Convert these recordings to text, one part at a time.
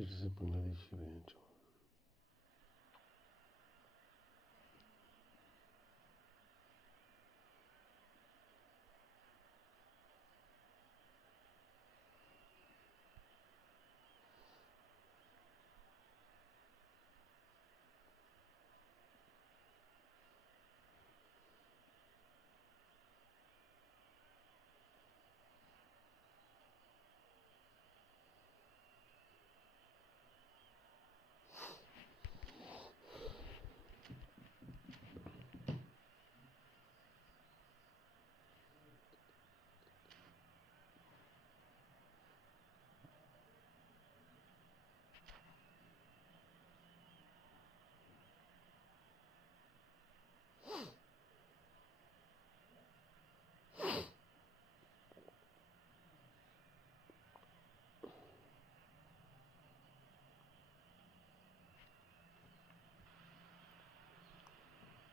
Vedi sempre una differenza.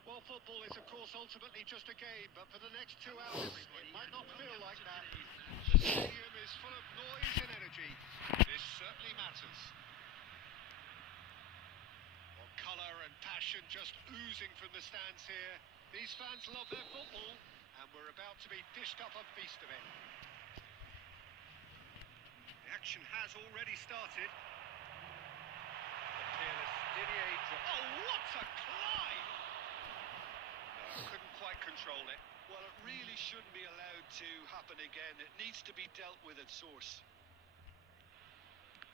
Well, football is, of course, ultimately just a game, but for the next 2 hours, it might not feel like that. The stadium is full of noise and energy. This certainly matters. Well, colour and passion just oozing from the stands here. These fans love their football, and we're about to be dished up a feast of it. The action has already started. The peerless Didier drops a climb! Couldn't quite control it. Well, it really shouldn't be allowed to happen again. It needs to be dealt with at source.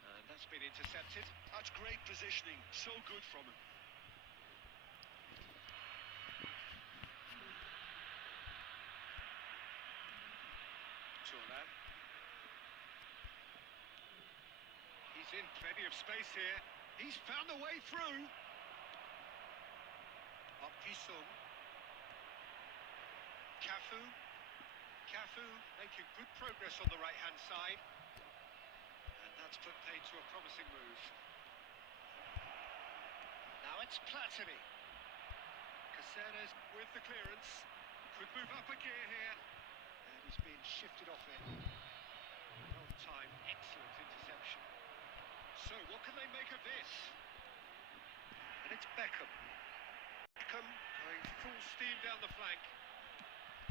And that's been intercepted. That's great positioning. So good from him. He's in plenty of space here. He's found a way through. Up Jisung. Cafu making good progress on the right-hand side. And that's put paid to a promising move. Now it's Platini. Caceres with the clearance. Could move up a gear here. And he's been shifted off it. Well timed, excellent interception. So, what can they make of this? And it's Beckham. Beckham going full steam down the flank.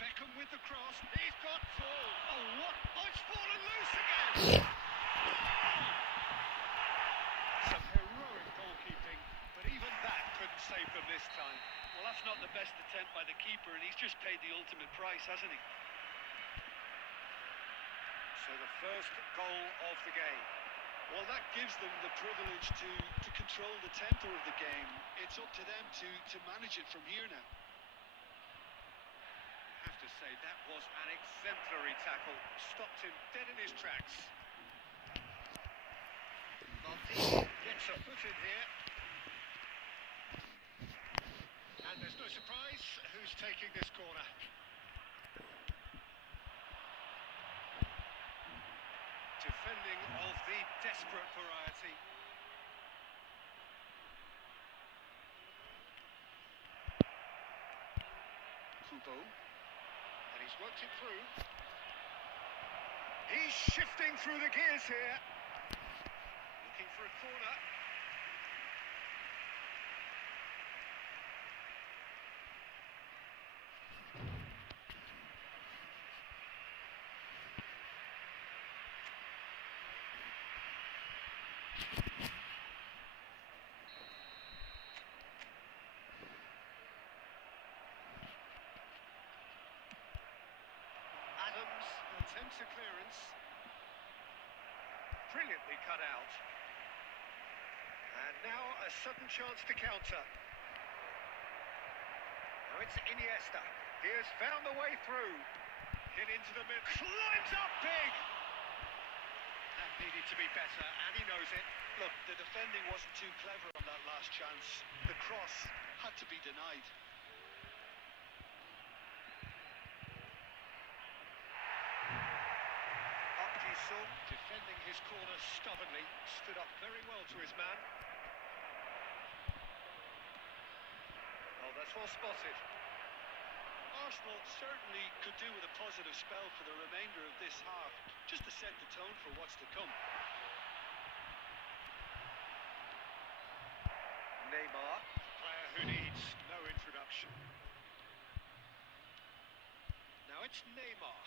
Beckham with the cross. He's got full. Oh, what? Oh, it's fallen loose again! Some heroic goalkeeping, but even that couldn't save them this time. Well, that's not the best attempt by the keeper, and he's just paid the ultimate price, hasn't he? So the first goal of the game. Well, that gives them the privilege to control the tempo of the game. It's up to them to manage it from here now. I have to say, that was an exemplary tackle. Stopped him dead in his tracks. Martinez gets a foot in here. And there's no surprise who's taking this corner. Defending of the desperate variety. Kubo. And he's worked it through. He's shifting through the gears here. Looking for a corner. Attempts a clearance. Brilliantly cut out. And now a sudden chance to counter. Now it's Iniesta. He has found the way through. Hit into the middle. Climbs up big! That needed to be better, and he knows it. Look, the defending wasn't too clever on that last chance. The cross had to be denied. Defending his corner stubbornly, stood up very well to his man. Oh, that's well spotted. Arsenal certainly could do with a positive spell for the remainder of this half, just to set the tone for what's to come. Neymar, player who needs no introduction. Now it's Neymar.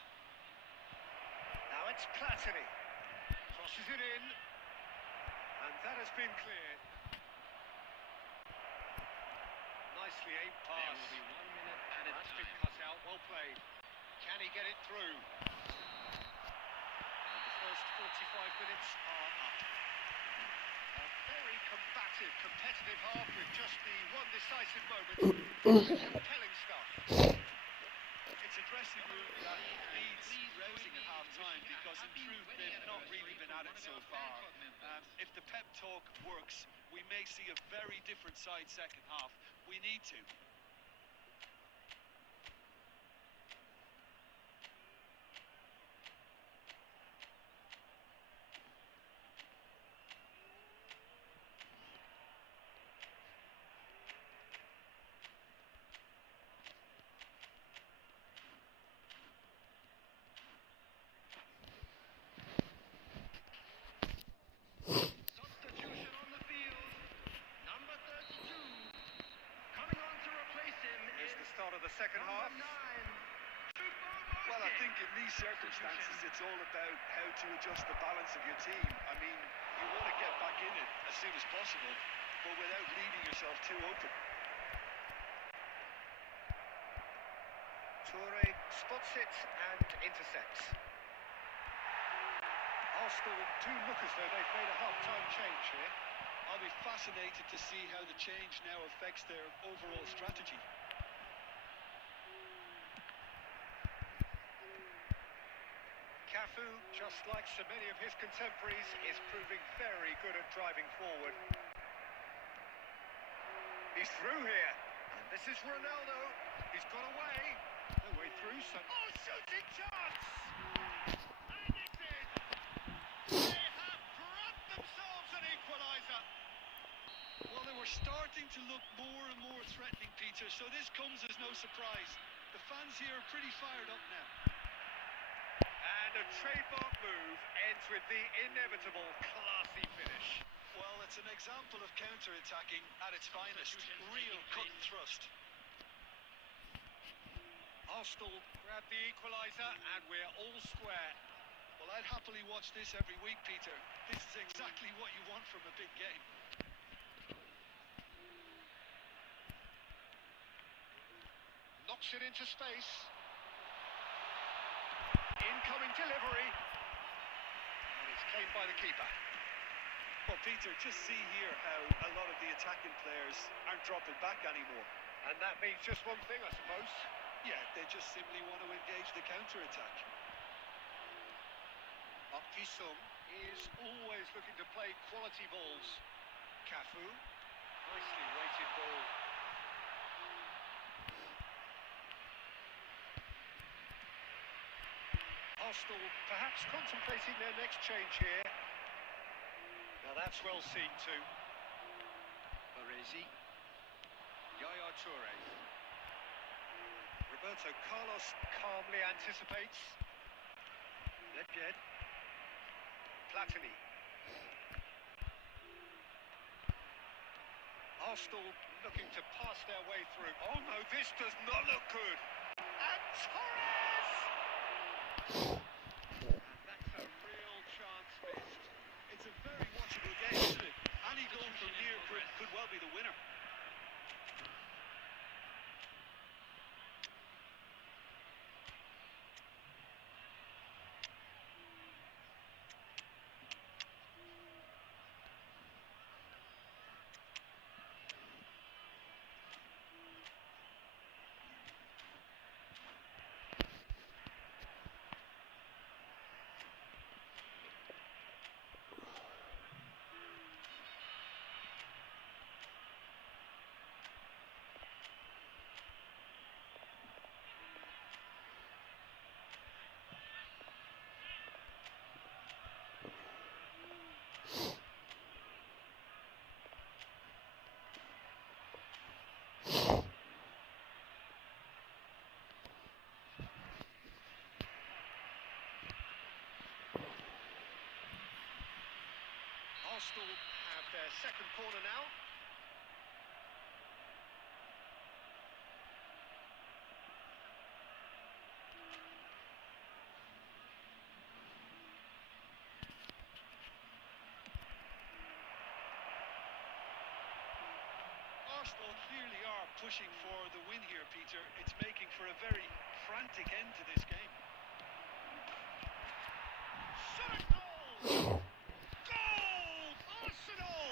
Now it's Platini. Crosses it in. And that has been cleared. Nicely aimed pass. There will be 1 minute added That's time. been cut out. Well played. Can he get it through? And the first 45 minutes are up. A very combative, competitive half with just the one decisive moment. Compelling stuff. It's a dressing room that needs rousing at half-time because in truth they've not really been at it so far. If the pep talk works, we may see a very different side second half. We need to. Second half. Well, I think in these circumstances it's all about how to adjust the balance of your team. I mean, you want to get back in it as soon as possible, but without leaving yourself too open. Toure spots it and intercepts. Arsenal do look as though they've made a half-time change here. I'll be fascinated to see how the change now affects their overall strategy. Cafu, just like so many of his contemporaries, is proving very good at driving forward. He's through here, and this is Ronaldo. He's got away. No way through, so... Oh, shooting chance! And it's in! They have grabbed themselves an equaliser. Well, they were starting to look more and more threatening, Peter, so this comes as no surprise. The fans here are pretty fired up now. And a trademark move ends with the inevitable classy finish. Well, it's an example of counter-attacking at its finest. Real cut and thrust. Arsenal grab the equaliser and we're all square. Well, I'd happily watch this every week, Peter. This is exactly what you want from a big game. Knocks it into space. Incoming delivery. And it's claimed by the keeper. Well, Peter, just see here how a lot of the attacking players aren't dropping back anymore. And that means just one thing, I suppose. Yeah, they just simply want to engage the counter-attack. Sung is always looking to play quality balls. Cafu, nicely weighted ball. Arsenal perhaps contemplating their next change here. Now that's well seen too. Baresi. Yaya Toure. Roberto Carlos calmly anticipates. Nedved. Platini. Arsenal looking to pass their way through. Oh no, this does not look good. And Torres! And that's a real chance missed. It's a very watchable game, isn't it? Any goal from here could well be the winner. Arsenal have their second corner now. Arsenal clearly are pushing for the win here, Peter. It's making for a very frantic end to this game. Shot goal! Goal! Arsenal!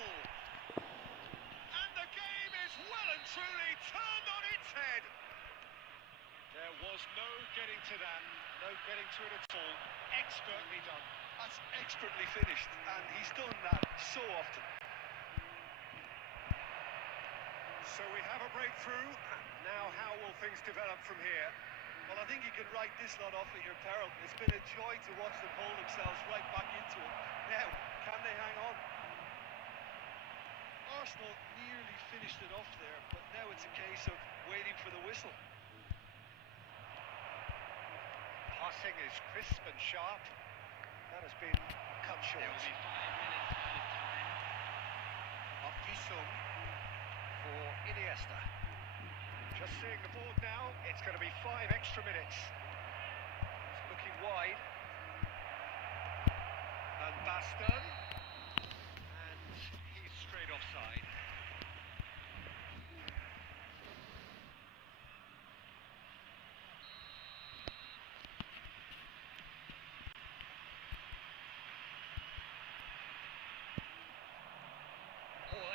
And the game is well and truly turned on its head. There was no getting to that, no getting to it at all. Expertly done. That's expertly finished, and he's done that so often. So we have a breakthrough. Now how will things develop from here? Well, I think you can write this lot off at your peril. It's been a joy to watch them hold themselves right back into it. Now, can they hang on? Arsenal nearly finished it off there, but now it's a case of waiting for the whistle. Passing is crisp and sharp. That has been cut short. There will be 5 minutes added time. Sung for Iniesta. Just seeing the board now, it's going to be 5 extra minutes. It's looking wide. And Baston. And he's straight offside.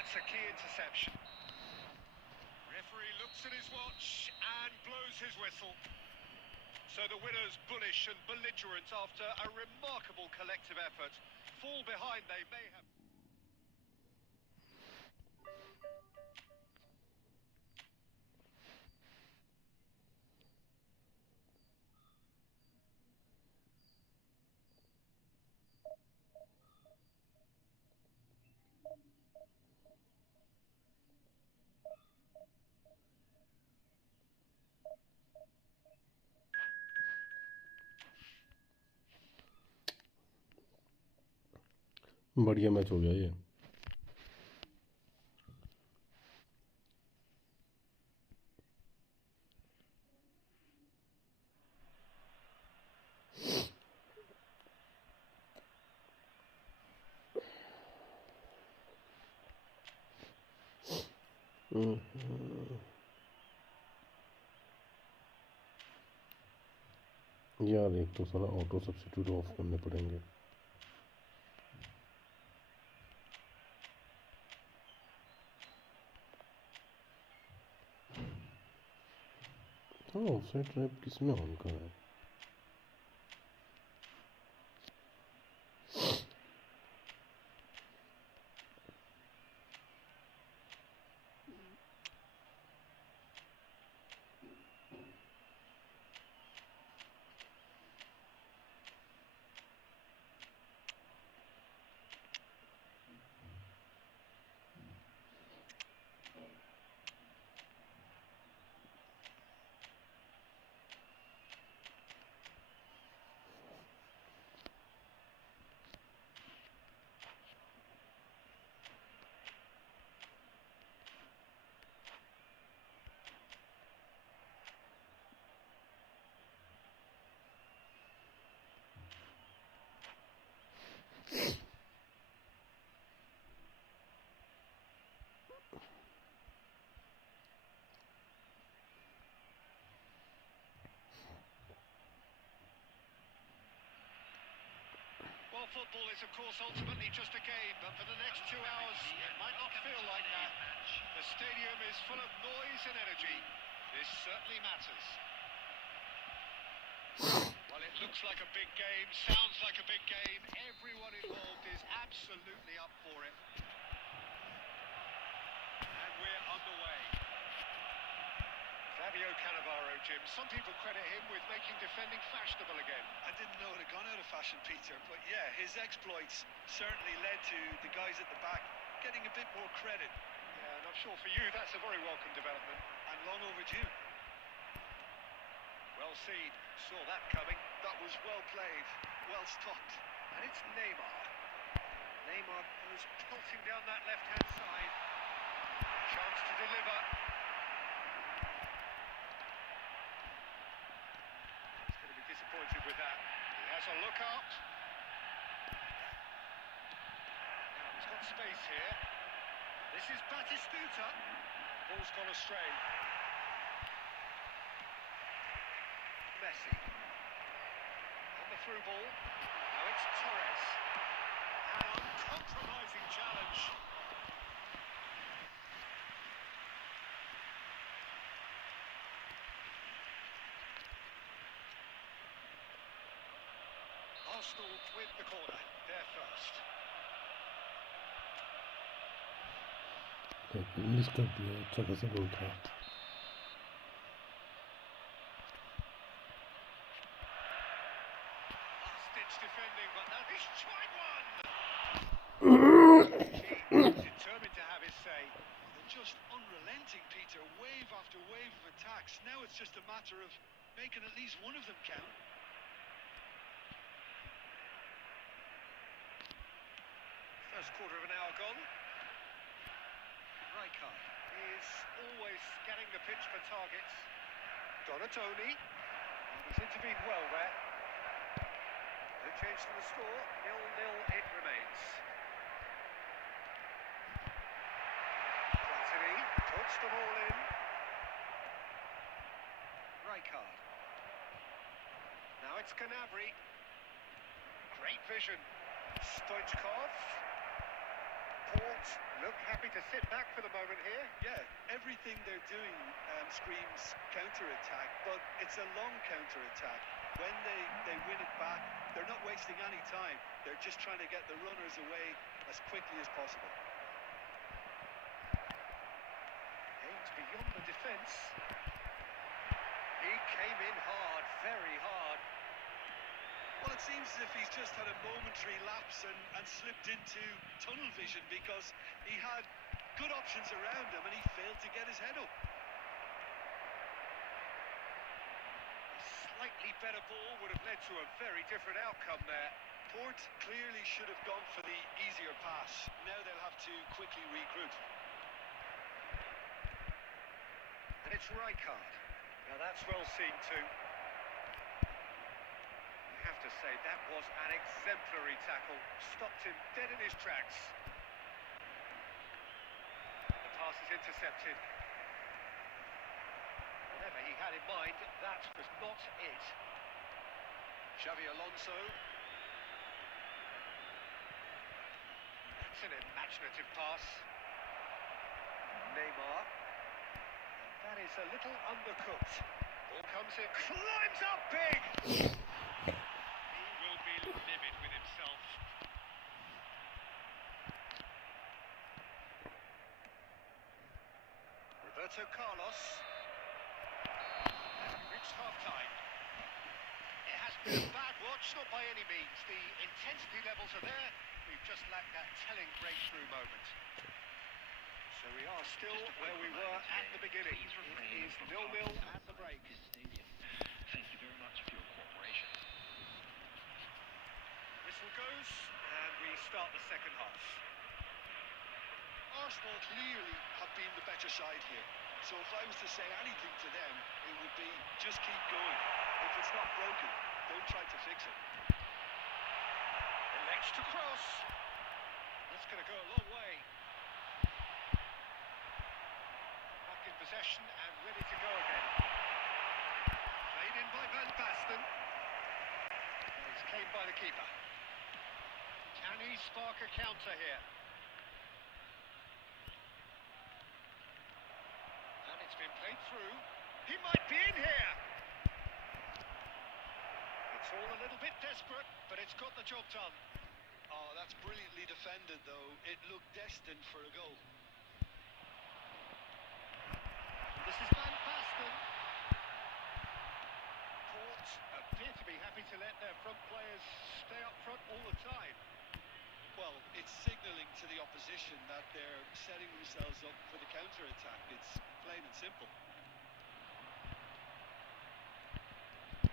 That's a key interception. Referee looks at his watch and blows his whistle. So the winners, bullish and belligerent after a remarkable collective effort. Fall behind they may have. बढ़िया match हो गया ये। यार एक तो साला auto substitute of करने पड़ेंगे। हाँ ऑफसाइड ट्रैप किसमें ऑन करा है? Well, football is, of course, ultimately just a game, but for the next 2 hours, it might not feel like that. The stadium is full of noise and energy. This certainly matters. Well, it looks like a big game, sounds like a big game. Everyone involved is absolutely up for it. And we're underway. Fabio Cannavaro, Jim. Some people credit him with making defending fashionable again. I didn't know it had gone out of fashion, Peter, but yeah, his exploits certainly led to the guys at the back getting a bit more credit. Yeah, and I'm sure for you that's a very welcome development. And long overdue. Well seen. Saw that coming. That was well played, well stopped. And it's Neymar. Neymar goes pulsing down that left-hand side. Chance to deliver. He's going to be disappointed with that. He has a look up. Now he's got space here. This is Batistuta. Ball's gone astray. Messi. On the through ball. Now it's Torres. An uncompromising challenge. Arsenal with the corner. They're first. English कर दिया, अच्छा खासा गोल था। Last-ditch defending, but now he's tried one. Determined to have his say. They're just unrelenting, Peter. Wave after wave of attacks. Now it's just a matter of making at least one of them count. First quarter of an hour gone. Rijkaard is always scanning the pitch for targets. Donatoni. He's intervened well there. No change to the score. 0-0 it remains. Platini puts the ball in. Rijkaard. Now it's Gnabry. Great vision. Stoichkov. Port look happy to sit back for the moment here. Yeah, everything they're doing screams counter-attack, but it's a long counter-attack. When they win it back, they're not wasting any time. They're just trying to get the runners away as quickly as possible. Aims beyond the defence. He came in hard, very hard. Well, it seems as if he's just had a momentary lapse and slipped into tunnel vision, because he had good options around him and he failed to get his head up. A slightly better ball would have led to a very different outcome there. Port clearly should have gone for the easier pass. Now they'll have to quickly regroup. And it's Rijkaard. Now that's well seen too. I have to say, that was an exemplary tackle. Stopped him dead in his tracks. The pass is intercepted. Whatever he had in mind, that was not it. Xavi Alonso. That's an imaginative pass. Neymar. That is a little undercooked. Ball comes in, climbs up big! He will be livid with himself. Roberto Carlos. And we've reached half-time. It has been a bad watch, not by any means. The intensity levels are there. We've just lacked that telling breakthrough moment. So we are still where we were at the beginning. It is 0-0 at the break. Thank you very much for your cooperation. Whistle goes, and we start the second half. Arsenal clearly have been the better side here. So if I was to say anything to them, it would be just keep going. If it's not broken, don't try to fix it. Elects to cross. That's going to go a long way. Back in possession and ready to go again. Played in by Van Basten. And it's claimed by the keeper. Can he spark a counter here? And it's been played through. He might be in here. It's all a little bit desperate, but it's got the job done. Oh, that's brilliantly defended, though. It looked destined for a goal. This is Van Basten. Port appear to be happy to let their front players stay up front all the time. Well, it's signalling to the opposition that they're setting themselves up for the counter-attack. It's plain and simple.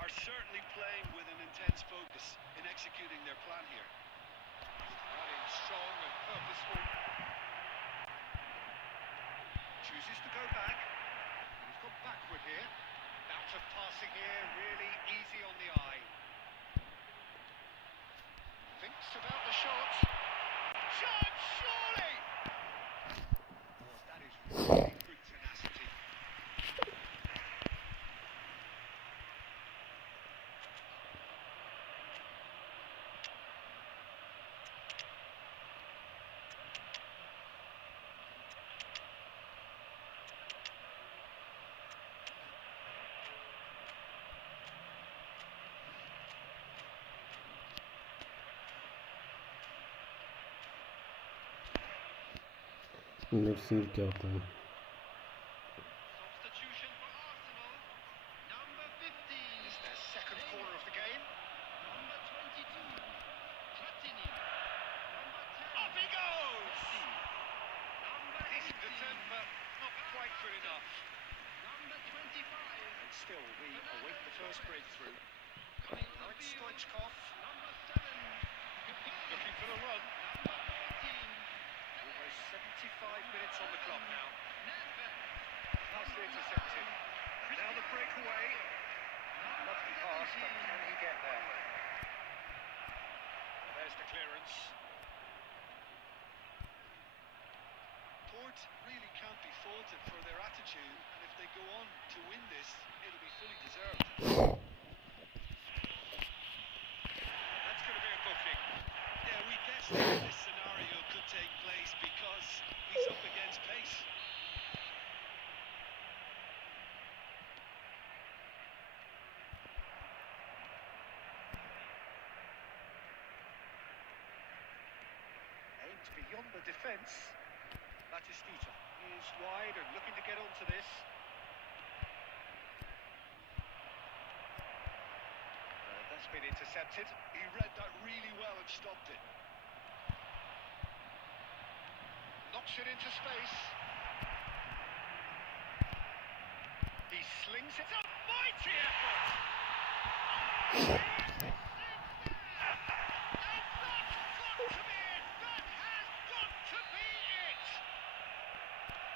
Are certainly playing with an intense focus in executing their plan here. Running strong and purposeful. Chooses to go back. He's gone backward here. Out of passing here, really easy on the eye. Thinks about the shot. Chance, surely! Oh, that is really good tenacity. Let's see क्या होता है. Substitution for Arsenal. Number 15. It's their second corner of the game. Number 22, Platini. Number 10, Up he goes! Messi. Number Decent 18, attempt, but not quite good enough. Number 25, And still, we await the first breakthrough. coming on Now the it's field. Stoichkov, Number 7, looking for the run. Number 14, Almost 75 minutes on the clock now. Nedved. Nicely intercepted. And now the breakaway. Lovely pass, but can he get there? Well, there's the clearance. Port really can't be faulted for their attitude, and if they go on to win this, it'll be fully deserved. That's going to be a booking. Yeah, we guessed that this scenario could take place because beyond the defence. Batistuta is wide and looking to get onto this. That's been intercepted. He read that really well and stopped it. Knocks it into space. He slings it up. Mighty effort! Oh, and that's got to be it! That has got to be it!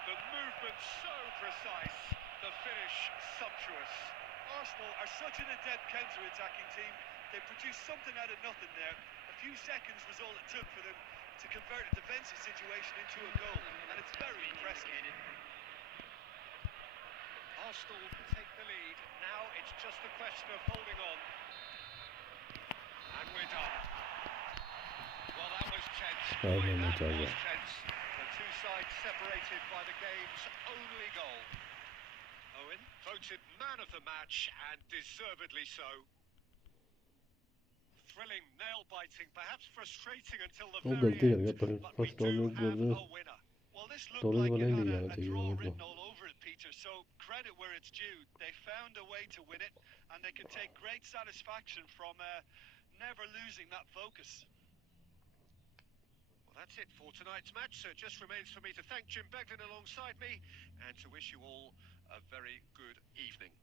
The movement so precise, the finish sumptuous. Arsenal are such an adept counter-attacking team. They produced something out of nothing there. A few seconds was all it took for them to convert a defensive situation into a goal, and it's very impressive. Arsenal take the lead. Now it's just a question of holding on. And we're done. Well, that was tense. Well Boy, done, that Tiger. was tense. The two sides separated by the game's only goal. Owen voted man of the match, and deservedly so. Thrilling, nail-biting, perhaps frustrating until the वो very गलती कर end, गया पर but we first do all में have बोल a winner. Well, this looked Toli like वाला it he had नहीं आना a चाहिए draw मतलब written all over it, Peter, so credit where it's due. They found a way to win it, and they can take great satisfaction from never losing that focus. Well, that's it for tonight's match, so it just remains for me to thank Jim Beglin alongside me, and to wish you all a very good evening.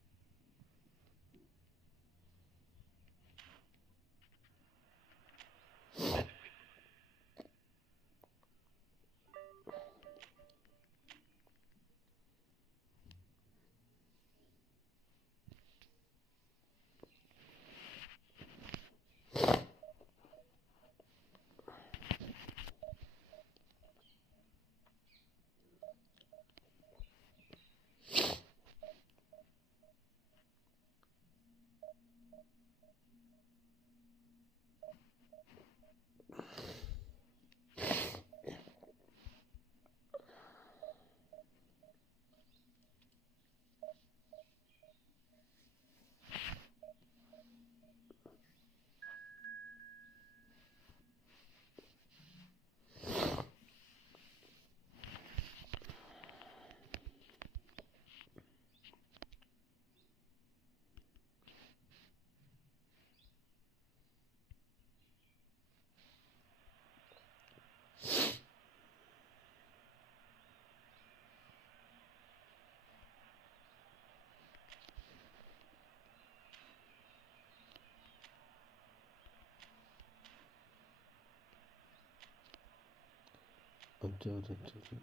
अच्छा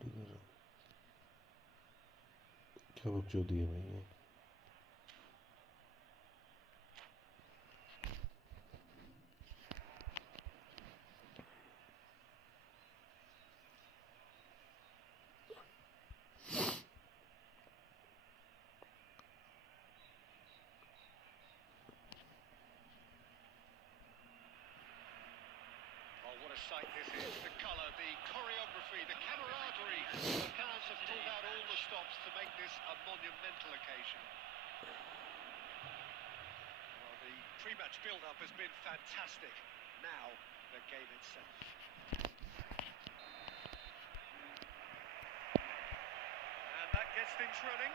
ठीक है क्या बकचोदी है भाई ये What a sight this is, the colour, the choreography, the camaraderie. The fans have pulled out all the stops to make this a monumental occasion. Well, the pre-match build-up has been fantastic. Now, the game itself. And that gets things running.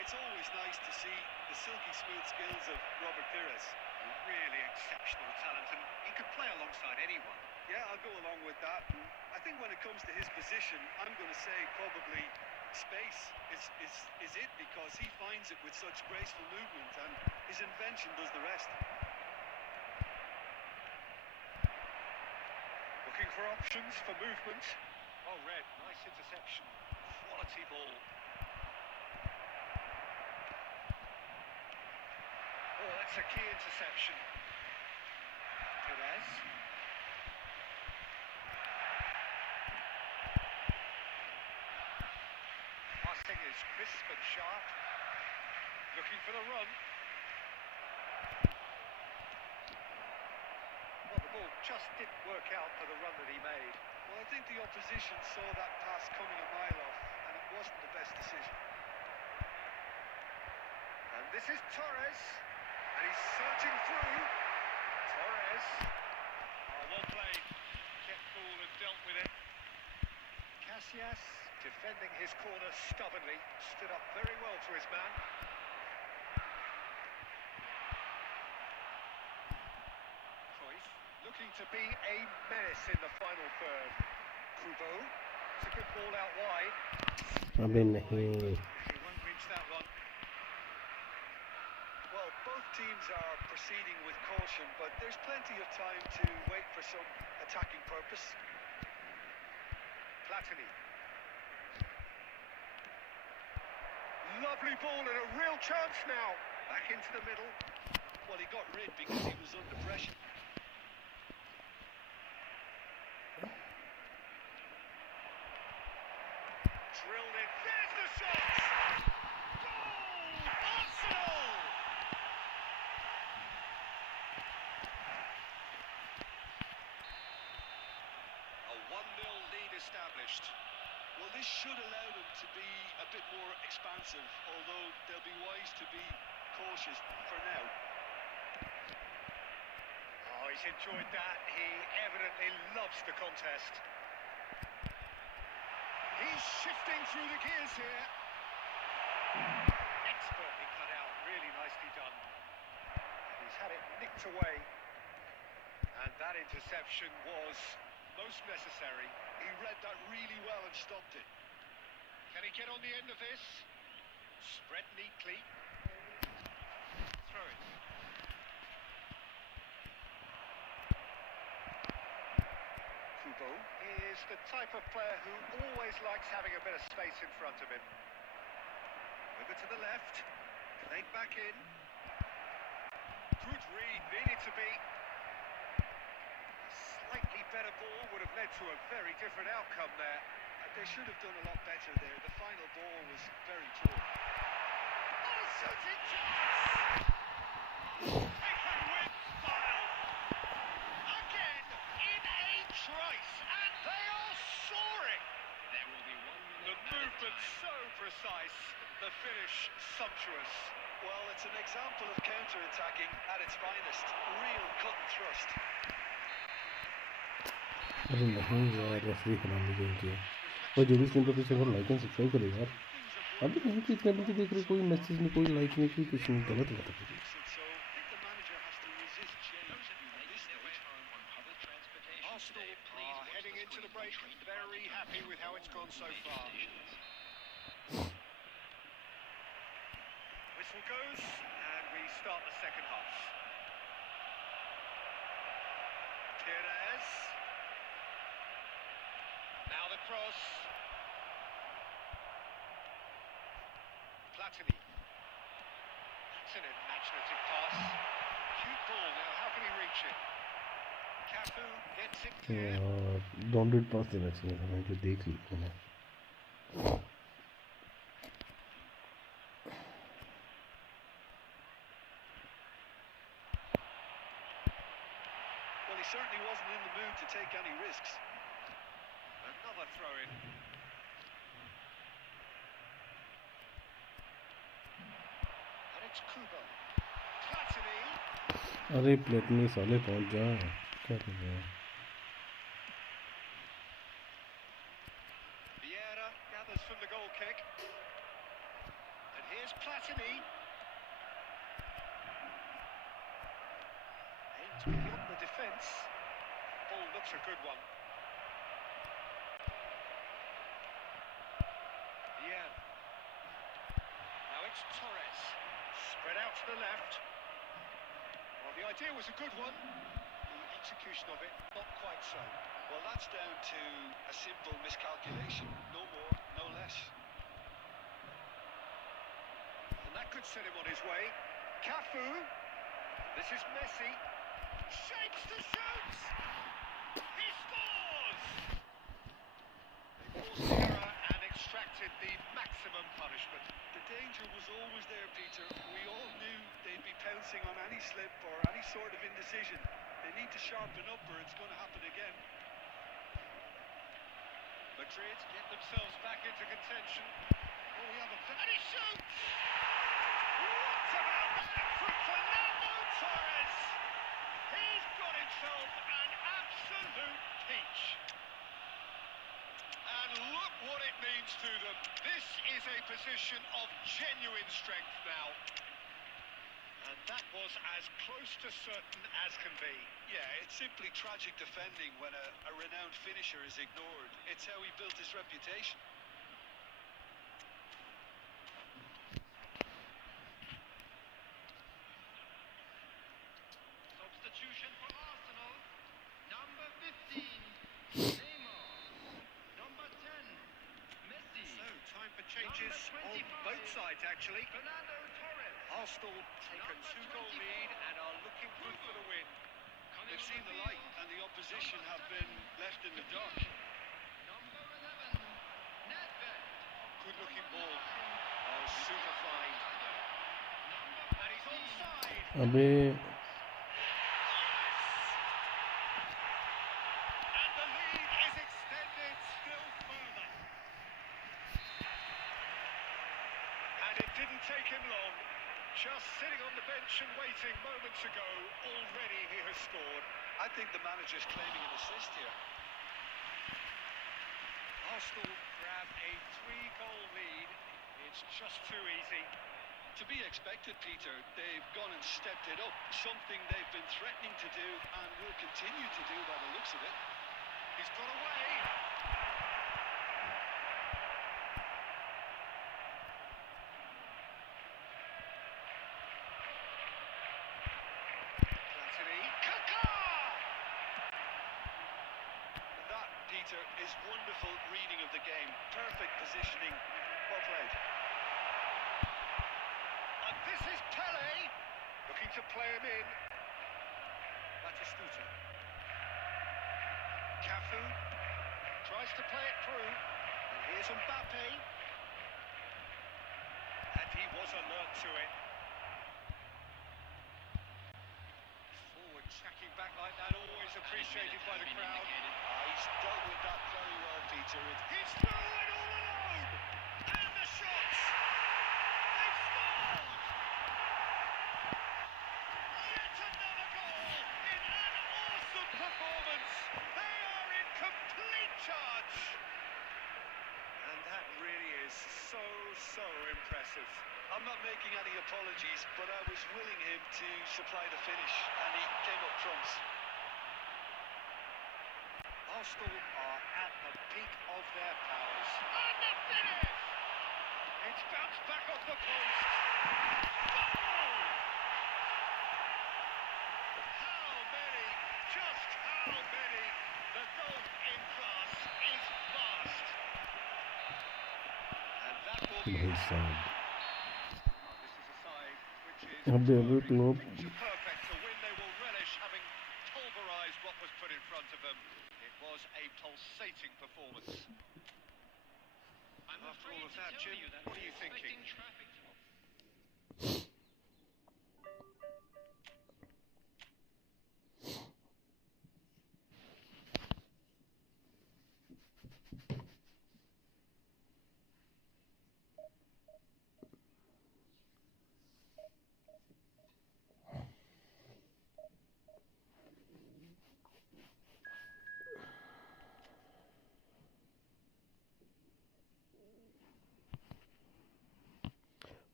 It's always nice to see the silky smooth skills of Robert Pires. Really exceptional talent, and he could play alongside anyone. Yeah, I'll go along with that. And I think when it comes to his position, I'm going to say probably space is it, because he finds it with such graceful movement, and his invention does the rest. Looking for options for movement. Oh, Red, nice interception. Quality ball. Oh, that's a key interception. Perez. Passing is crisp and sharp. Looking for the run. Well, the ball just didn't work out for the run that he made. Well, I think the opposition saw that pass coming a mile off, and it wasn't the best decision. And this is Torres. And he's surging through. Torres. Oh, well played. Kept cool dealt with it. Casillas, defending his corner stubbornly, stood up very well to his man. Cruyff, looking to be a menace in the final third. Kubo, it's a good ball out wide. अबे नहीं He won't reach that one. Well, both teams are proceeding with caution, but there's plenty of time to wait for some attacking purpose. Platini. Lovely ball and a real chance now. Back into the middle. Well, he got rid because he was under pressure. Drilled in. There's the shot! Goal! Arsenal! A 1-0 lead established. Well, this should allow them to be a bit more expansive, although they'll be wise to be cautious for now. Oh, he's enjoyed that. He evidently loves the contest. He's shifting through the gears here. Expertly cut out. Really nicely done. He's had it nicked away. And that interception was most necessary. He read that really well and stopped it. Can he get on the end of this? Spread neatly. Throw it. Kubo is the type of player who always likes having a bit of space in front of him. Over to the left. Played back in. Good read. Needed to be. Slightly better ball would have led to a very different outcome there. They should have done a lot better there. The final ball was very poor. Oh, shooting chance! They can win style! Again, in a trice, and they are soaring! There will be 1 minute. The movement so precise, the finish sumptuous. Well, it's an example of counter-attacking at its finest. Real cut and thrust. अरे नहीं यार referee खराब game की वो जो भी screen पर पीछे और लाइक एंड सब्सक्राइब करे यार अभी नहीं कि इतने बल्कि देख रहे कोई मैसेज नहीं कोई लाइक नहीं कोई कुछ नहीं गलत बात है So I think the manager has to resist change Those of you at this making their way stage. home on public transportation Arsenal today, please are watch heading the into the screen break for train very departures happy with how it's gone so major far. stations. Whistle goes, and we start the second half. Perez. Now the cross. Platini. That's an imaginative pass. Cute ball now, how can he reach it? Cafu gets it clear. डॉन्डेड पास देना चाहिए था मैं जो देख ली मैंने Well, he certainly wasn't in the mood to take any risks. Another throw in. And it's Kubo. Platini. अरे प्लेटनी साले पहुंच जा क्या कर रहे हैं Vieira gathers from the goal kick. And here's Platini. Aims beyond the defence. Ball looks a good one. Vieira. Now it's Torres. Spread out to the left. Well, the idea was a good one. The execution of it, not quite so. Well, that's down to a simple miscalculation. No more, no less. And that could set him on his way. Cafu. This is Messi. Shapes to shoot. He scores! They forced the error and extracted the maximum punishment. The danger was always there, Peter. We all knew they'd be pouncing on any slip or any sort of indecision. They need to sharpen up or it's going to happen again. Madrid get themselves back into contention. Oh, we have a... And he shoots! What about that from Fernando Torres? He's got himself an absolute peach. distance to them. This is a position of genuine strength now. And that was as close to certain as can be. Yeah, it's simply tragic defending when a renowned finisher is ignored. It's how he built his reputation. Substitution for Arsenal. Number 15, Neymar. Number 10, Messi. So, time for changes on both sides, actually. Fernando Torres. Arsenal take a two-goal lead and are looking good for the win. They've seen the light and the opposition have been left in the dark. Number 11, Nedved. Good-looking ball. Oh, super fine. And he's onside. अबे And the lead is extended still further. And it didn't take him long. Just sitting on the bench and waiting moments ago, already he has scored. I think the manager's claiming an assist here. Arsenal grab a three-goal lead. It's just too easy. To be expected, Peter. They've gone and stepped it up. Something they've been threatening to do and will continue to do by the looks of it. He's got away. Platini. Kaka! That, Peter, is wonderful reading of the game. Perfect positioning. Well played. And this is Pele. Looking to play him in. Batistuta. Cafu. Tries to play it through. And here's Mbappe. And he was alert to it. Forward tracking back like that, always appreciated by the crowd. He's dealt with that very well, Peter. He's through and all alone! And the shots! They've scored! Yet another goal in an awesome performance! They are in complete charge! And that really is so impressive. I'm not making any apologies, but I was willing him to supply the finish, and he came up front. Arsenal are at the peak of their powers. And the finish! It's bounced back off the post. Goal! How many? Just how many? The gulf in class is vast. And that will be भाई साहब This is a side which is अबे अबे club picture perfect to win. They will relish having pulverised what was put in front of them. It was a pulsating performance. I'm After afraid all of to that, tell Jim, you that what are we're you thinking? expecting traffic to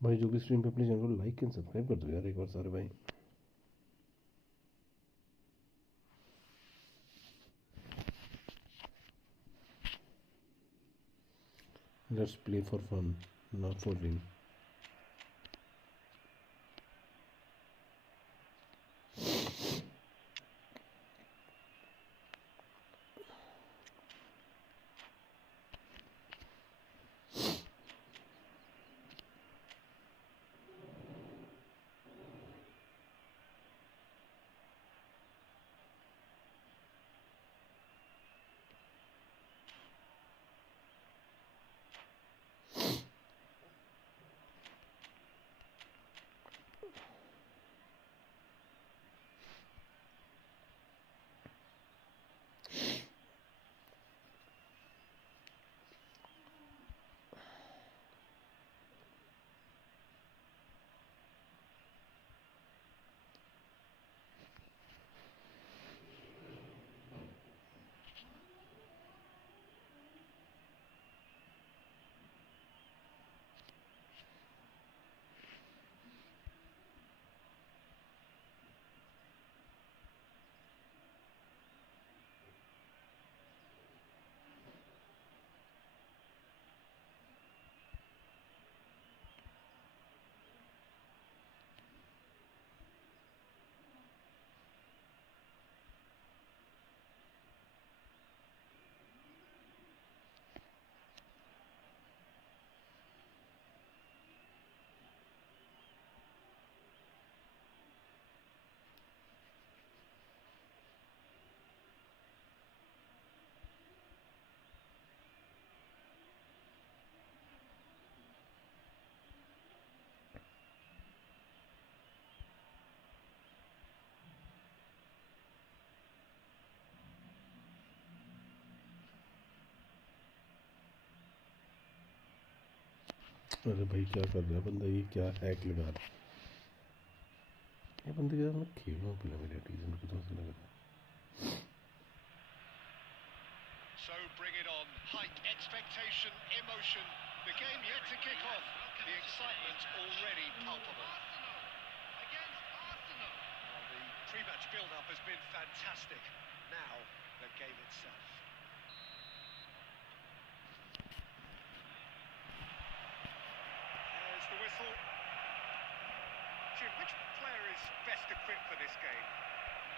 भाई जो भी stream पे अपने channel को like and subscribe कर दो यार एक बार सारे भाई let's play for fun not for win अरे भाई क्या कर रहा है बंदा, ये क्या हैक लगा रहा है ये बंदे के साथ। मैं खेलूँ पहले मेरे टीम में, कुछ ऐसा लग रहा है। So bring it on. Hype, expectation, emotion. The game yet to kick off. The excitement already palpable. Arsenal against Arsenal. Well, the pre-match build-up has been fantastic. Now, the game itself. There's the whistle. Jim, which player is best equipped for this game?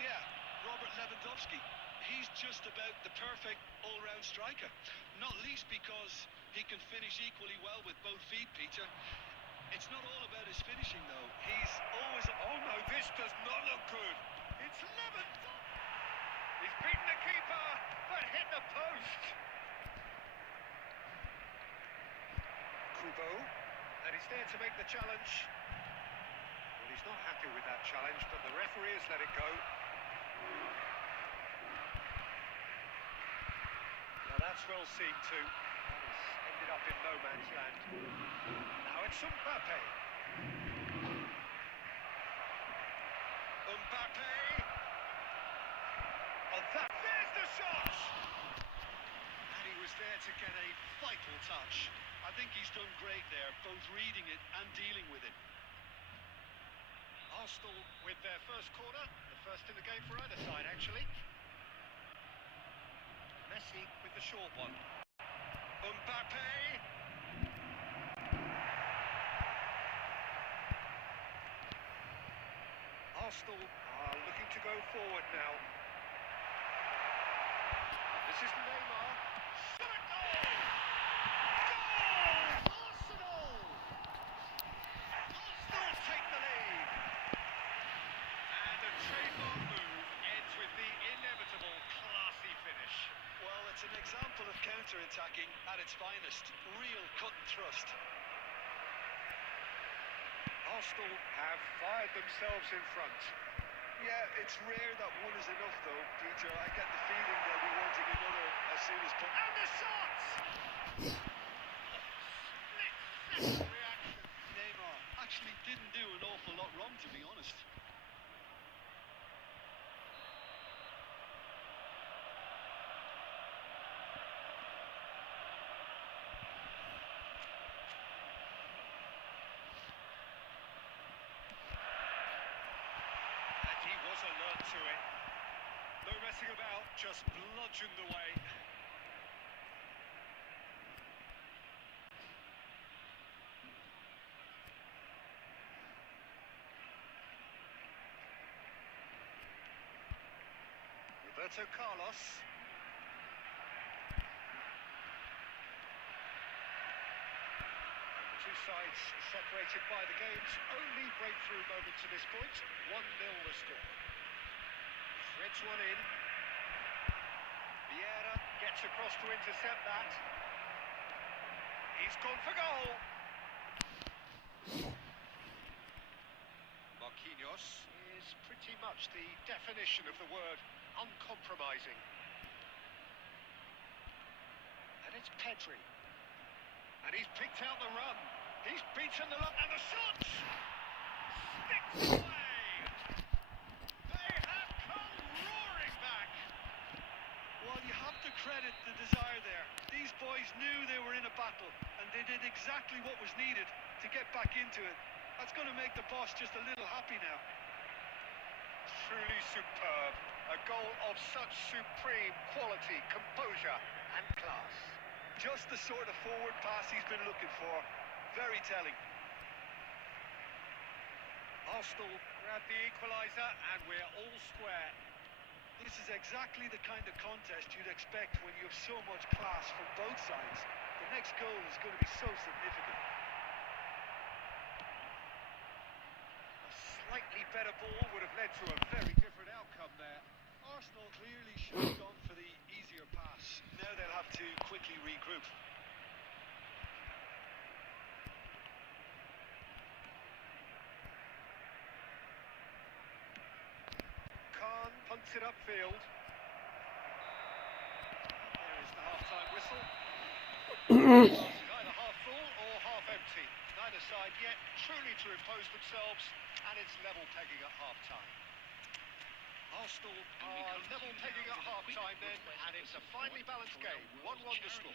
Yeah, Robert Lewandowski. He's just about the perfect all-round striker. Not least because he can finish equally well with both feet, Peter. It's not all about his finishing, though. He's always... Oh no, this does not look good. It's Lewandowski. He's beaten the keeper, but hit the post. Kubo, and he's there to make the challenge. Well, he's not happy with that challenge, but the referee has let it go. Now that's well seen too. That has ended up in no man's land. Now it's Mbappe. Mbappe. Oh, there's the shot! And he was there to get a vital touch. I think he's done great there, both reading it and dealing with it. Arsenal with their first corner, the first in the game for either side actually. Messi with the short one. Mbappe! Arsenal are looking to go forward now. This is Neymar. Shot a goal! Goal! Arsenal! Arsenal take the lead. And a trademark move ends with the inevitable classy finish. Well, it's an example of counter-attacking at its finest. Real cut and thrust. Arsenal have fired themselves in front. Yeah, it's rare that one is enough, though, Peter. I get the feeling they'll be wanting another as soon as possible. And the shot! Split-second reaction. Neymar actually didn't do an awful lot wrong, to be honest. And he was alert to it. No messing about, just bludgeoned away. Roberto Carlos. And the two sides separated by the game's only breakthrough moment to this point. 1-0 the score. Threads one in. Vieira gets across to intercept that. He's gone for goal. Marquinhos is pretty much the definition of the word uncompromising. And it's Pedri. And he's picked out the run. He's beaten the run. And the shot! Sticks away! They have come roaring back. Well, you have to credit the desire there. These boys knew they were in a battle, and they did exactly what was needed to get back into it. That's going to make the boss just a little happy now. Truly superb. A goal of such supreme quality, composure and class. Just the sort of forward pass he's been looking for. Very telling. Arsenal grab the equaliser and we're all square. This is exactly the kind of contest you'd expect when you have so much class from both sides. The next goal is going to be so significant. A slightly better ball would have led to a very different outcome there. Arsenal clearly should have gone for the easier pass. Now they'll have to quickly regroup. Khan punts it upfield. There is the half-time whistle. It's either half full or half empty. quality. Neither side yet truly to impose themselves, and it's level pegging at half-time. Arsenal are level pegging at half-time then, and it's a finely balanced game. 1-1 the score.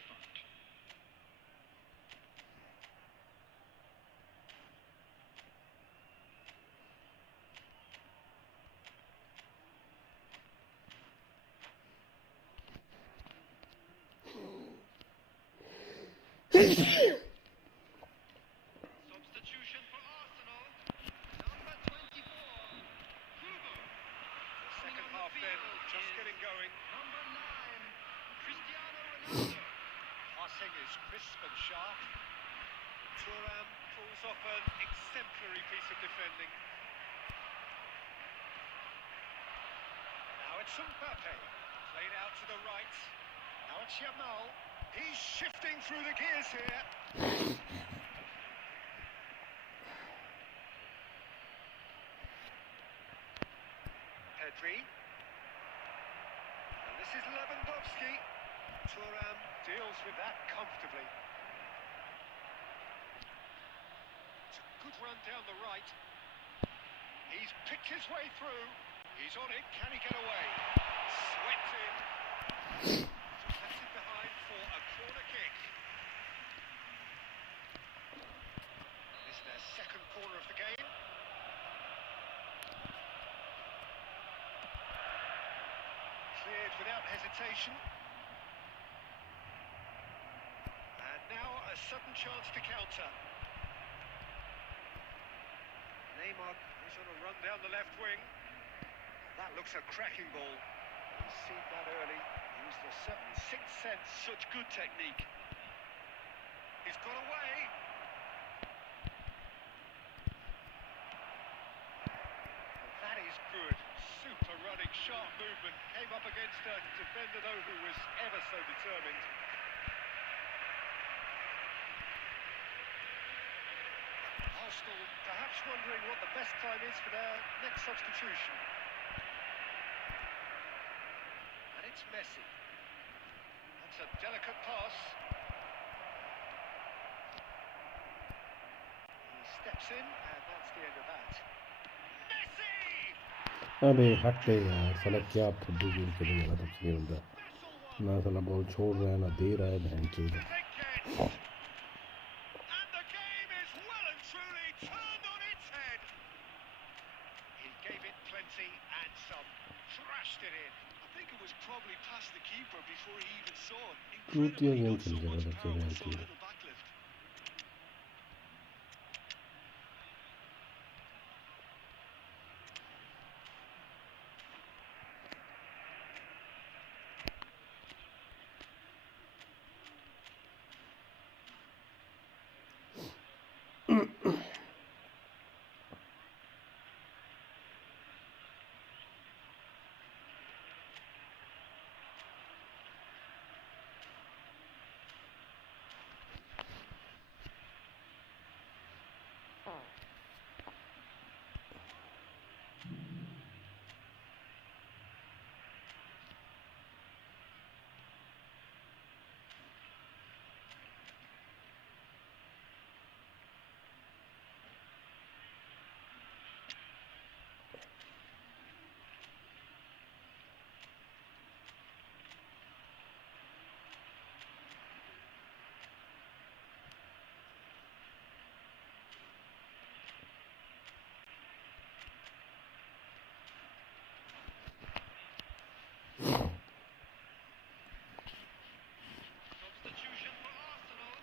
Substitution for Arsenal. Number 24. Hugo. Second half then, just getting going. Number 9. Cristiano Ronaldo. Passing is crisp and sharp. Thuram pulls off an exemplary piece of defending. Now it's Mbappe, played out to the right. Now it's Yamal. He's shifting through the gears here. Pedri. And this is Lewandowski. Thuram deals with that comfortably. It's a good run down the right. He's picked his way through. He's on it. Can he get away? Swept in. Deflected behind for a corner kick. This is their second corner of the game. Cleared without hesitation. And now a sudden chance to counter. Neymar is on a run down the left wing. That looks a cracking ball. He's seen that early. Used a certain sixth sense. Such good technique. He's got away. That is good. Super running, sharp movement. Came up against a defender, though, who was ever so determined. Arsenal perhaps wondering what the best time is for their next substitution. And it's Messi. That's a delicate pass. He steps in, and that's the end of that. Messi! अबे हट गए यार, साला क्या फुद्दू game खेलने वाला तब से बंदा ना, साला बॉल छोड़ रहा है ना दे रहा है, बहन चोद। And the game is well and truly turned on its head. He gave it plenty and some. Thrashed it in. I think it was probably past the keeper before he even saw it. चूतिया Incredible, he game got so खेल much रहा power है with so बच्चे। little backlift. Substitution for Arsenal.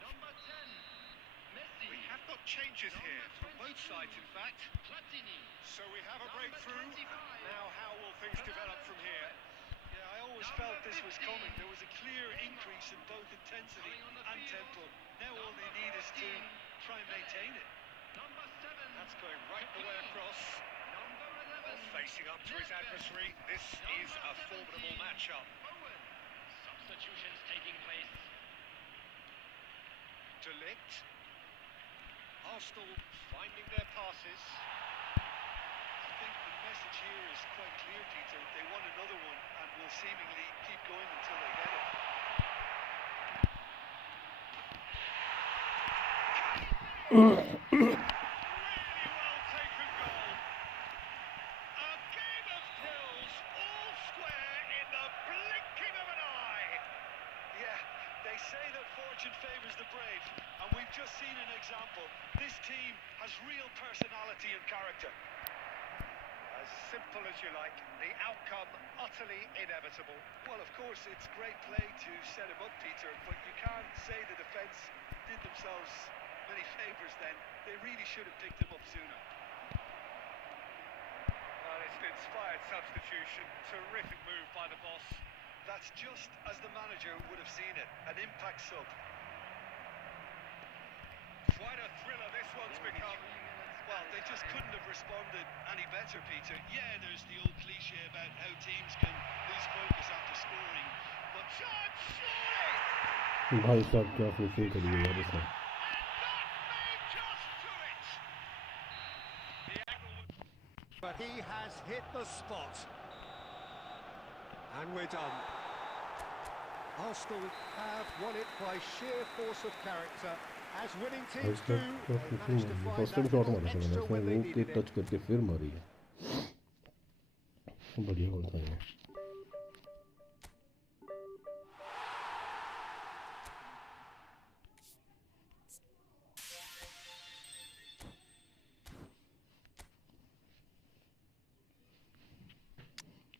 Number 10. Messi. We have got changes here from both sides, in fact. Platini. So we have a Number breakthrough. 25. Now, how will things develop from here? Yeah, I always felt this was coming. There was a clear increase in both intensity and tempo. Now all they need is to try and maintain it. Number 7. That's going right the way across. Number 11. Facing up to his adversary. This is a formidable matchup. Owen. Substitutions taking place. De Ligt. Arsenal finding their passes. I think the message here is quite clear, Peter. They want another one and will seemingly keep going until they get it. Really well taken goal. A game of thrills, all square in the blinking of an eye. Yeah, they say that fortune favours the brave, and we've just seen an example. This team has real personality and character. As simple as you like, the outcome utterly inevitable. Well, of course, it's great play to set him up, Peter, but you can't say the defence did themselves many favours then. They really should have picked him up sooner. Well, it's an inspired substitution. Terrific move by the boss. That's just as the manager would have seen it, an impact sub. Quite a thriller this one's become. Well, they just couldn't have responded any better, Peter. Yeah, there's the old cliche about how teams can lose focus after scoring, but Chance, surely! भाई साहब क्या finishing करी है यार इसने. And that may just do it! The angle was... But he has hit the spot. And we're done. Arsenal have won it by sheer force of character. As winning teams do, they managed to find first that time shot little मारा था मैंने extra उसने when they वो के needed it. Touch करके फिर मारी है. बढ़िया गोल था ये.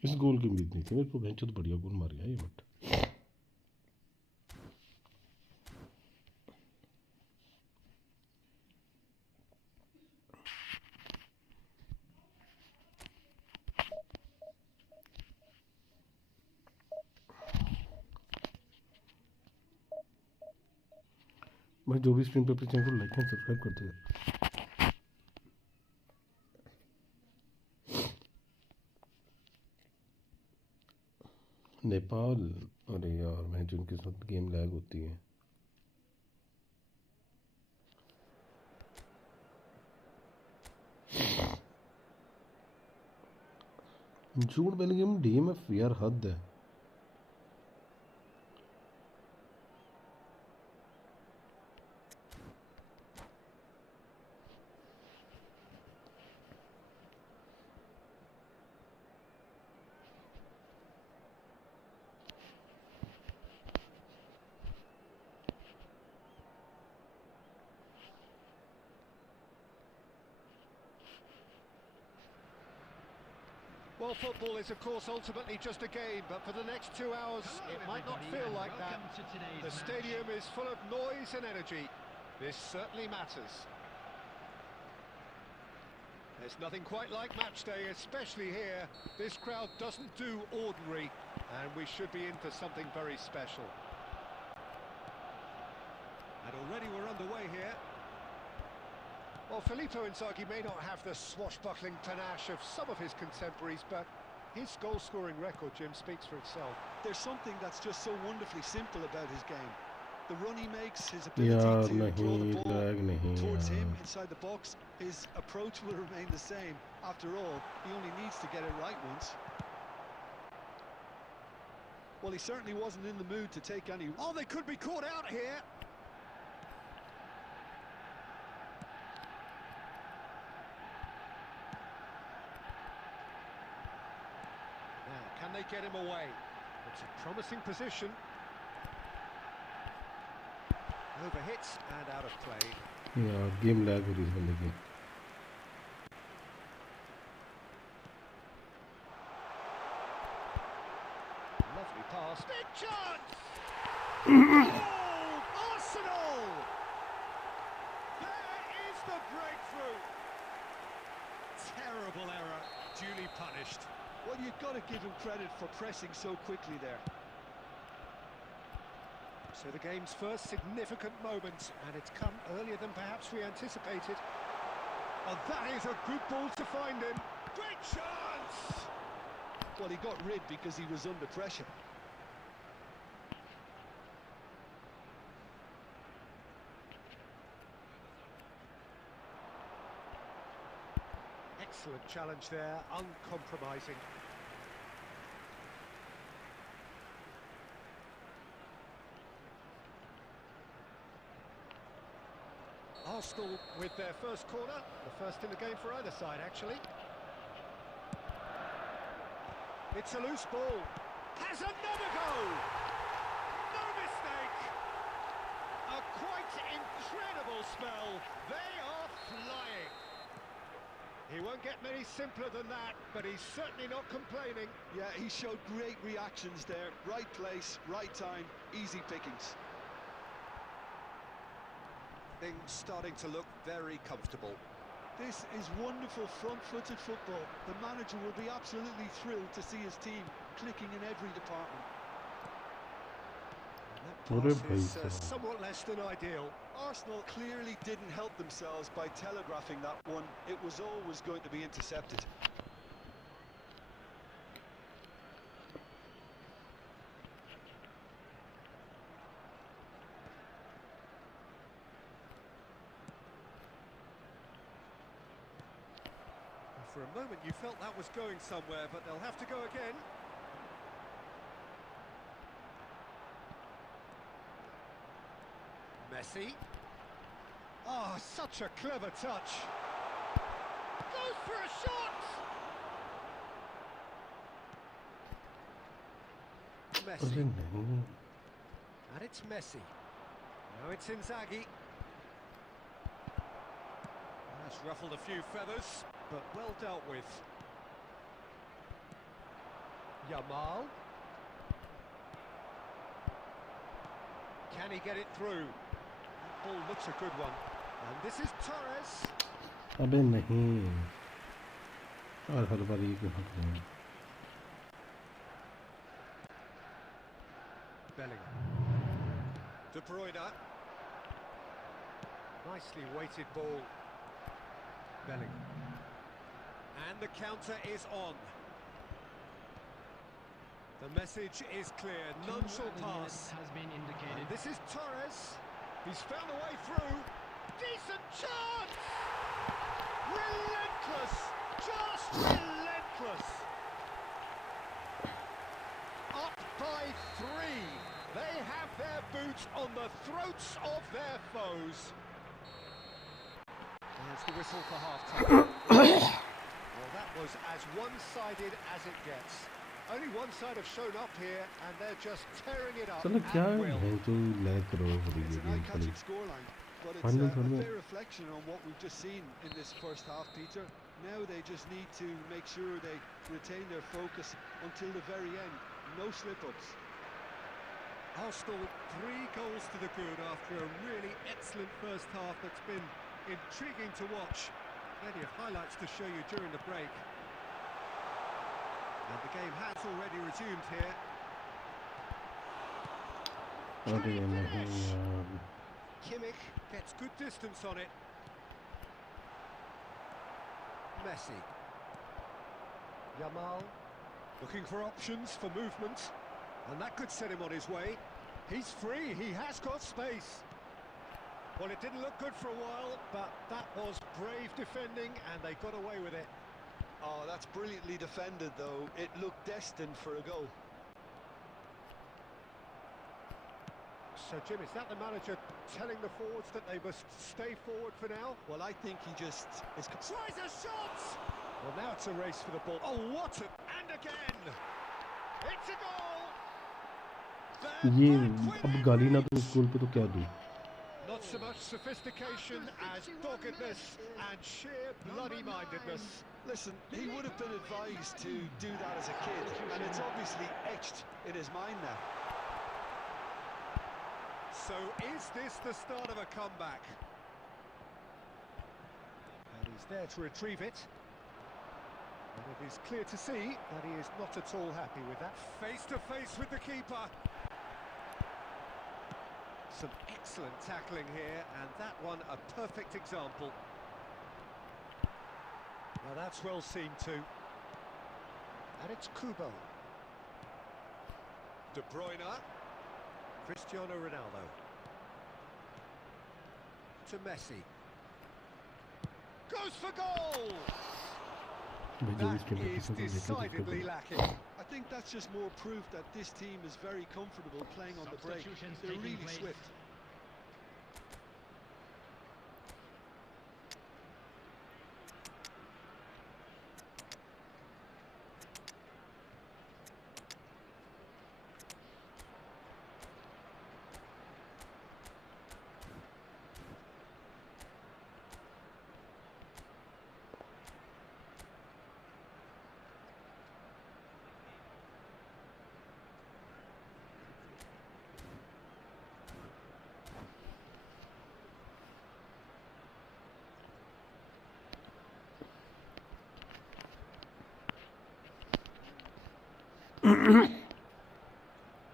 इस गोल की उम्मीद नहीं थी मेरे को. बेंच तो बढ़िया गोल मार गया ये. बट मैं जो भी स्ट्रीम पे अपने चैनल को लाइक एंड सब्सक्राइब करते हैं. नेपाल. अरे यार मैं जो उनके साथ गेम लैग होती है. जूड बेलिंगम डीएमएफ यार हद है. Well, football is, of course, ultimately just a game, but for the next 2 hours, it might not feel like that. The stadium is full of noise and energy. This certainly matters. There's nothing quite like match day, especially here. This crowd doesn't do ordinary, and we should be in for something very special. And already we're underway here. Well, Filippo Inzaghi may not have the swashbuckling panache of some of his contemporaries, but his goal-scoring record, Jim, speaks for itself. There's something that's just so wonderfully simple about his game. The run he makes, his ability to draw the ball towards him inside the box, his approach will remain the same. After all, he only needs to get it right once. Well, he certainly wasn't in the mood to take any... Oh, they could be caught out here. Now, can they get him away? It's a promising position. Overhits and out of play. यार game lag हो रही है बंदे की. Lovely pass. Big chance! Oh, Arsenal! There is the breakthrough. Terrible error, duly punished. Well, you've got to give him credit for pressing so quickly there. So the game's first significant moment, and it's come earlier than perhaps we anticipated. Oh, that is a good ball to find him. Great chance! Well, he got rid because he was under pressure. Excellent challenge there, uncompromising. Arsenal with their first corner, the first in the game for either side, actually. It's a loose ball. Has another go! No mistake! A quite incredible spell. They are flying. He won't get many simpler than that, but he's certainly not complaining. Yeah, he showed great reactions there. Right place, right time, easy pickings. Things starting to look very comfortable. This is wonderful front-footed football. The manager will be absolutely thrilled to see his team clicking in every department. And that pass is somewhat less than ideal. Arsenal clearly didn't help themselves by telegraphing that one. It was always going to be intercepted. For a moment you felt that was going somewhere, but they'll have to go again. Messi. Oh, such a clever touch. Goes for a shot! Messi. And it's Messi. Now it's Inzaghi. That's ruffled a few feathers, but well dealt with. Yamal. Can he get it through? That ball looks a good one. And this is Torres. अबे नहीं और हर बार ये क्यों हट रहे हैं Bellingham. De Bruyne. Nicely weighted ball. Bellingham. And the counter is on. The message is clear. None shall pass. Has been indicated. And this is Torres. He's found a way through. Decent chance! Relentless! Just relentless! Up by 3. They have their boots on the throats of their foes. There's the whistle for half-time. Well, that was as one-sided as it gets. Only one side have shown up here, and they're just tearing it up. चलो क्या at will. है जो lag करो It's an eye-catching scoreline, but it's a fair reflection on what we've just seen in this first half, Peter. Now they just need to make sure they retain their focus until the very end. No slip-ups. Arsenal 3 goals to the good after a really excellent first half that's been intriguing to watch. Plenty of highlights to show you during the break. And the game has already resumed here. Kimmich gets good distance on it. Messi. Yamal looking for options for movement. And that could set him on his way. He's free, he has got space. Well, it didn't look good for a while, but that was brave defending and they got away with it. Oh, that's brilliantly defended, though. It looked destined for a goal. So, Jim, is that the manager telling the forwards that they must stay forward for now? Well, I think he just is... Tries a shot! Well, now it's a race for the ball. Oh, what a... And again! It's a goal! ये अब गाली ना तो school पे तो क्या दूँ Not so much sophistication as doggedness and sheer bloody-mindedness. Listen, he would have been advised to do that as a kid, and it's obviously etched in his mind now. So is this the start of a comeback? And he's there to retrieve it. And it is clear to see that he is not at all happy with that. Face to face with the keeper. Some excellent tackling here, and that one a perfect example. Now that's well seen too. And it's Kubo. De Bruyne. Cristiano Ronaldo. To Messi. Goes for goal! That is decidedly lacking. I think that's just more proof that this team is very comfortable playing on the break. They're really swift.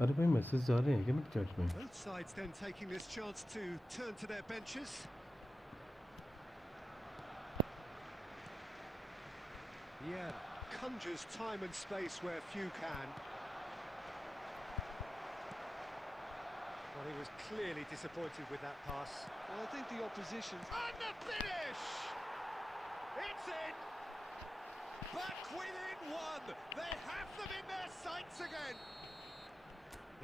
अरे भाई message जा रहे हैं क्या मेरे chat में? Both sides then taking this chance to turn to their benches. Yeah, conjures time and space where few can. Well, he was clearly disappointed with that pass. Well, I think the opposition... And the finish! It's in! Back within one! They have them in their sights again!